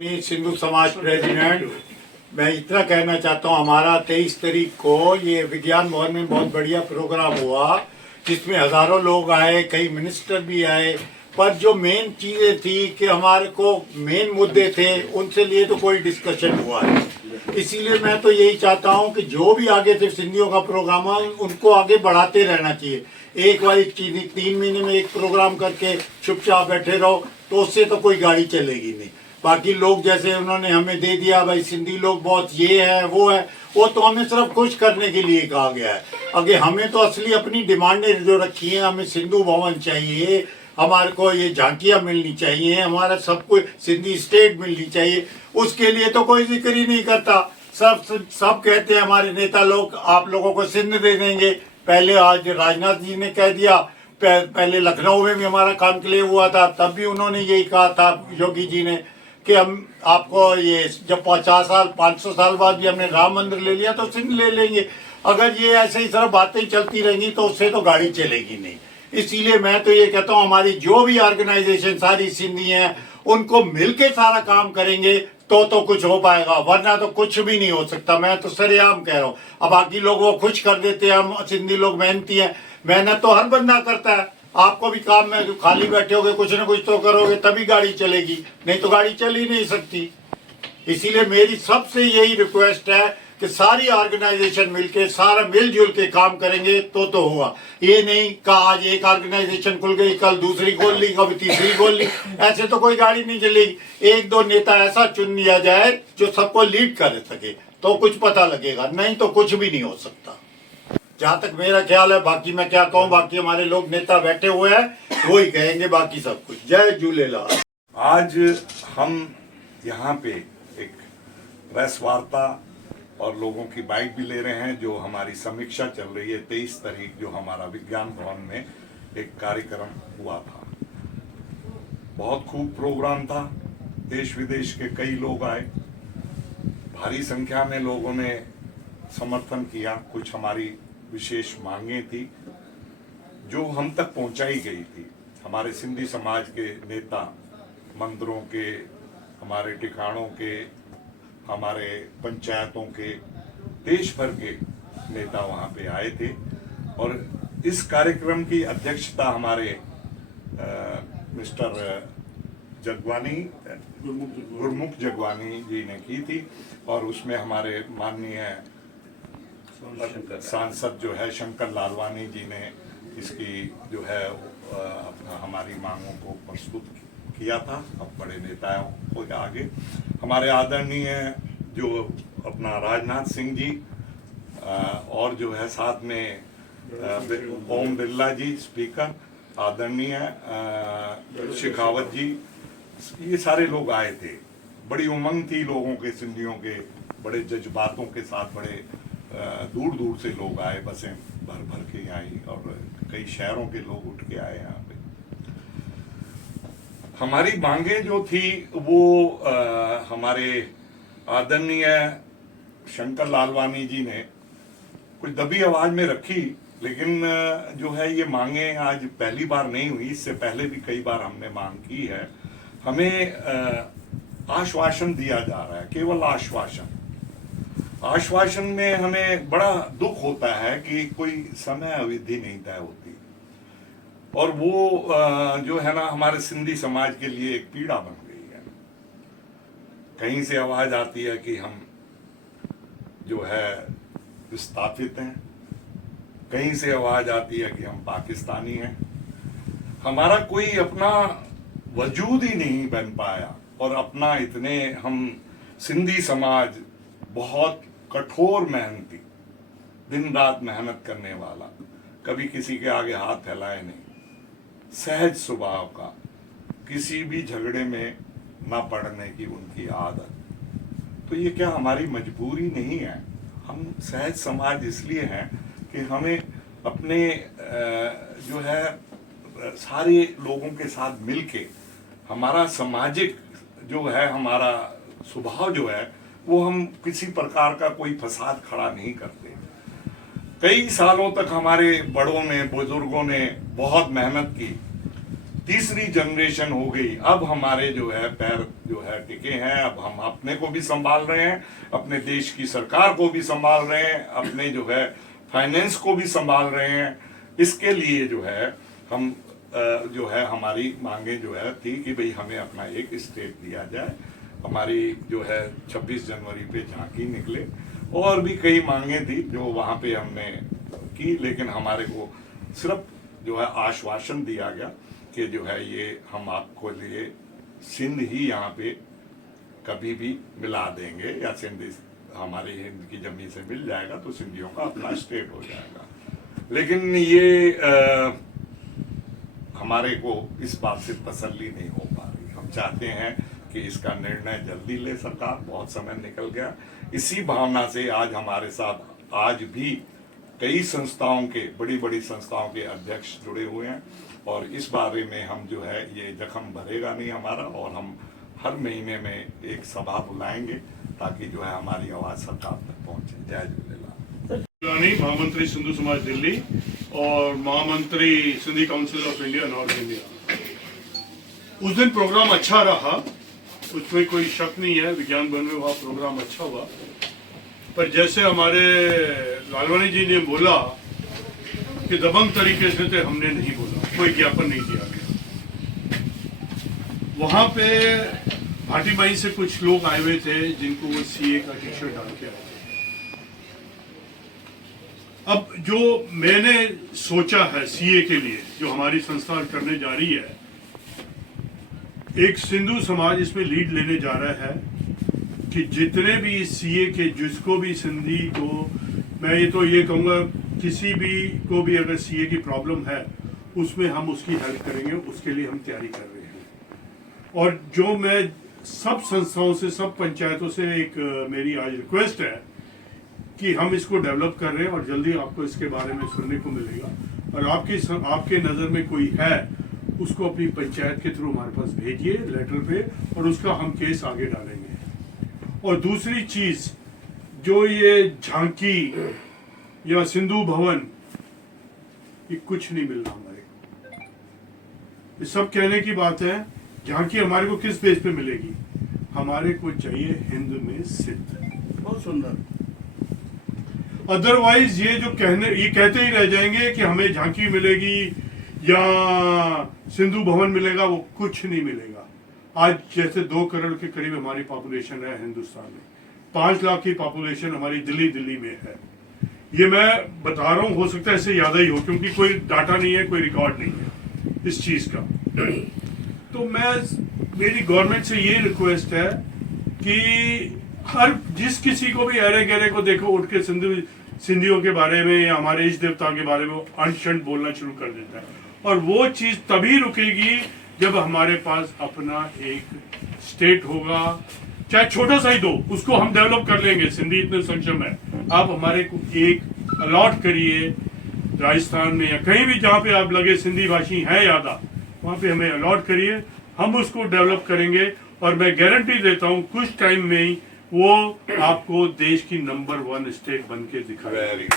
मैं सिंधु समाज प्रेसिडेंट। मैं इतना कहना चाहता हूँ, हमारा 23 तारीख को ये विज्ञान भवन में बहुत बढ़िया प्रोग्राम हुआ जिसमें हजारों लोग आए, कई मिनिस्टर भी आए। पर जो मेन चीज़ें थी कि हमारे को मेन मुद्दे थे, उनसे लिए तो कोई डिस्कशन हुआ है। इसीलिए मैं तो यही चाहता हूँ कि जो भी आगे से सिंधियों का प्रोग्राम है उनको आगे बढ़ाते रहना चाहिए। एक बार 3 महीने में एक प्रोग्राम करके चुपचाप बैठे रहो तो उससे तो कोई गाड़ी चलेगी नहीं। बाकी लोग जैसे उन्होंने हमें दे दिया भाई सिंधी लोग बहुत ये है वो है, वो तो हमें सिर्फ खुश करने के लिए कहा गया है। आगे हमें तो असली अपनी डिमांडें जो रखी हैं, हमें सिंधु भवन चाहिए, हमारे को ये झांकियाँ मिलनी चाहिए, हमारा सब कुछ सिंधी स्टेट मिलनी चाहिए। उसके लिए तो कोई जिक्र ही नहीं करता। सब कहते हैं हमारे नेता लोग आप लोगों को सिंध दे देंगे। पहले आज राजनाथ जी ने कह दिया, पहले लखनऊ में भी हमारा कॉन्क्लेव हुआ था, तब भी उन्होंने यही कहा था योगी जी ने कि हम आपको ये जब 50 साल 500 साल बाद भी हमने राम मंदिर ले लिया तो सिंध ले लेंगे। अगर ये ऐसे ही सिर्फ बातें चलती रहेंगी तो उससे तो गाड़ी चलेगी नहीं। इसीलिए मैं तो ये कहता हूँ हमारी जो भी ऑर्गेनाइजेशन सारी सिंधी हैं उनको मिलके सारा काम करेंगे तो कुछ हो पाएगा, वरना तो कुछ भी नहीं हो सकता। मैं तो सरेआम कह रहा हूँ। अब बाकी लोग वो खुश कर देते हैं, हम सिंधी लोग मेहनती हैं। मेहनत तो हर बंदा करता है। आपको भी काम में खाली बैठे होगे कुछ ना कुछ तो करोगे तभी गाड़ी चलेगी, नहीं तो गाड़ी चल ही नहीं सकती। इसीलिए मेरी सबसे यही रिक्वेस्ट है कि सारी ऑर्गेनाइजेशन मिलके सारा मिलजुल के काम करेंगे तो होगा। ये नहीं कि आज एक ऑर्गेनाइजेशन खुल गई, कल दूसरी खोल ली, कभी तीसरी खोल ली, ऐसे तो कोई गाड़ी नहीं चलेगी। एक दो नेता ऐसा चुन लिया जाए जो सबको लीड कर सके तो कुछ पता लगेगा, नहीं तो कुछ भी नहीं हो सकता। जहाँ तक मेरा ख्याल है, बाकी मैं क्या कहूँ, बाकी हमारे लोग नेता बैठे हुए हैं वो ही कहेंगे बाकी सब कुछ। जय झूलेलाल। आज हम यहाँ पे एक प्रेस वार्ता और लोगों की बाइट भी ले रहे हैं। जो हमारी समीक्षा चल रही है 23 तारीख जो हमारा विज्ञान भवन में एक कार्यक्रम हुआ था, बहुत खूब प्रोग्राम था। देश विदेश के कई लोग आए, भारी संख्या में लोगों ने समर्थन किया। कुछ हमारी विशेष मांगे थी जो हम तक पहुंचाई गई थी। हमारे सिंधी समाज के नेता, मंदिरों के, हमारे ठिकानों के, हमारे पंचायतों के, देश भर के नेता वहां पे आए थे। और इस कार्यक्रम की अध्यक्षता हमारे मिस्टर जगवानी, गुरमुख जगवानी जी ने की थी। और उसमें हमारे माननीय सांसद जो है शंकर लालवानी जी ने इसकी जो है हमारी मांगों को प्रस्तुत किया था। अब बड़े नेताओं को आगे हमारे आदरणीय जो अपना राजनाथ सिंह जी और जो है साथ में ओम बिरला जी स्पीकर, आदरणीय शेखावत जी, ये सारे लोग आए थे। बड़ी उमंग थी लोगों के, सिंधियों के, बड़े जज्बातों के साथ। बड़े दूर दूर से लोग आए, बसें भर भर के आई और कई शहरों के लोग उठ के आए यहाँ पे। हमारी मांगे जो थी वो हमारे आदरणीय शंकर लालवानी जी ने कुछ दबी आवाज में रखी, लेकिन जो है ये मांगे आज पहली बार नहीं हुई, इससे पहले भी कई बार हमने मांग की है। हमें आश्वासन दिया जा रहा है, केवल आश्वासन। आश्वासन में हमें बड़ा दुख होता है कि कोई समय अवधि नहीं तय होती, और वो जो है ना हमारे सिंधी समाज के लिए एक पीड़ा बन गई है। कहीं से आवाज आती है कि हम जो है विस्थापित हैं, कहीं से आवाज आती है कि हम पाकिस्तानी हैं। हमारा कोई अपना वजूद ही नहीं बन पाया। और अपना इतने हम सिंधी समाज बहुत कठोर मेहनती, दिन रात मेहनत करने वाला, कभी किसी के आगे हाथ फैलाए नहीं, सहज स्वभाव का, किसी भी झगड़े में ना पड़ने की उनकी आदत। तो ये क्या हमारी मजबूरी नहीं है? हम सहज समाज इसलिए हैं कि हमें अपने जो है सारे लोगों के साथ मिलके हमारा सामाजिक जो है, हमारा स्वभाव जो है वो हम किसी प्रकार का कोई फसाद खड़ा नहीं करते। कई सालों तक हमारे बड़ों ने, बुजुर्गों ने बहुत मेहनत की तीसरी जनरेशन हो गई। अब हमारे जो है पैर जो है टिके हैं, अब हम अपने को भी संभाल रहे हैं, अपने देश की सरकार को भी संभाल रहे हैं, अपने जो है फाइनेंस को भी संभाल रहे हैं। इसके लिए जो है हम जो है हमारी मांगे जो है थी कि भाई हमें अपना एक स्टेट दिया जाए। हमारी जो है 26 जनवरी पे झांकी निकले और भी कई मांगे थी जो वहाँ पे हमने की, लेकिन हमारे को सिर्फ जो है आश्वासन दिया गया कि जो है ये हम आपको लिए सिंध ही यहाँ पे कभी भी मिला देंगे, या सिंध हमारे हिंद की जमीन से मिल जाएगा तो सिंधियों का अपना स्टेट हो जाएगा। लेकिन ये हमारे को इस बात से तसल्ली नहीं हो पा रही। हम चाहते हैं कि इसका निर्णय जल्दी ले सरकार, बहुत समय निकल गया। इसी भावना से आज हमारे साथ आज भी कई संस्थाओं के, बड़ी बड़ी संस्थाओं के अध्यक्ष जुड़े हुए हैं और इस बारे में हम जो है ये जख्म भरेगा नहीं हमारा, और हम हर महीने में एक सभा बुलाएंगे ताकि जो है हमारी आवाज़ सरकार तक पहुंचे। जय झूलेलाल। महामंत्री सिंधु समाज दिल्ली और महामंत्री Sindhi council of India north India. उस दिन प्रोग्राम अच्छा रहा, उसमें कोई शक नहीं है, विज्ञान भवन में हुआ प्रोग्राम अच्छा हुआ। पर जैसे हमारे लालवानी जी ने बोला कि दबंग तरीके से तो हमने नहीं बोला, कोई ज्ञापन नहीं दिया गया। वहां पे भाटी माई से कुछ लोग आए हुए थे जिनको वो सीए का टी शर्ट डाल के आए थे। अब जो मैंने सोचा है सीए के लिए, जो हमारी संस्था करने जा रही है, एक सिंधु समाज इसमें लीड लेने जा रहा है कि जितने भी सीए के, जिसको भी सिंधी को, मैं ये कहूँगा किसी भी को भी अगर सीए की प्रॉब्लम है उसमें हम उसकी हेल्प करेंगे, उसके लिए हम तैयारी कर रहे हैं। और जो मैं सब संस्थाओं से, सब पंचायतों से एक मेरी आज रिक्वेस्ट है कि हम इसको डेवलप कर रहे हैं और जल्दी आपको इसके बारे में सुनने को मिलेगा। और आपके नज़र में कोई है उसको अपनी पंचायत के थ्रू हमारे पास भेजिए लेटर पे, और उसका हम केस आगे डालेंगे। और दूसरी चीज, जो ये झांकी या सिंधु भवन, ये कुछ नहीं मिल रहा हमारे को। ये सब कहने की बात है। झांकी हमारे को किस बेस पे मिलेगी? हमारे को चाहिए हिंद में सिद्ध। बहुत सुंदर। अदरवाइज ये कहते ही रह जाएंगे कि हमें झांकी मिलेगी या सिंधु भवन मिलेगा, वो कुछ नहीं मिलेगा। आज जैसे 2 करोड़ के करीब हमारी पॉपुलेशन है हिंदुस्तान में, 5 लाख की पॉपुलेशन हमारी दिल्ली में है। ये मैं बता रहा हूँ, हो सकता है इससे ज्यादा ही हो, क्योंकि कोई डाटा नहीं है, कोई रिकॉर्ड नहीं है इस चीज का। तो मेरी गवर्नमेंट से ये रिक्वेस्ट है कि हर जिस किसी को भी अरे गहरे को देखो उठ के सिंधियों के बारे में या हमारे इष्ट देवता के बारे में अनशंट बोलना शुरू कर देता है। और वो चीज तभी रुकेगी जब हमारे पास अपना एक स्टेट होगा, चाहे छोटा सा ही दो, उसको हम डेवलप कर लेंगे। सिंधी इतने सक्षम है, आप हमारे को एक अलॉट करिए राजस्थान में या कहीं भी जहाँ पे आप लगे सिंधी भाषी है ज्यादा, वहाँ पे हमें अलॉट करिए, हम उसको डेवलप करेंगे। और मैं गारंटी देता हूँ कुछ टाइम में ही वो आपको देश की नंबर 1 स्टेट बन के दिखाएगा।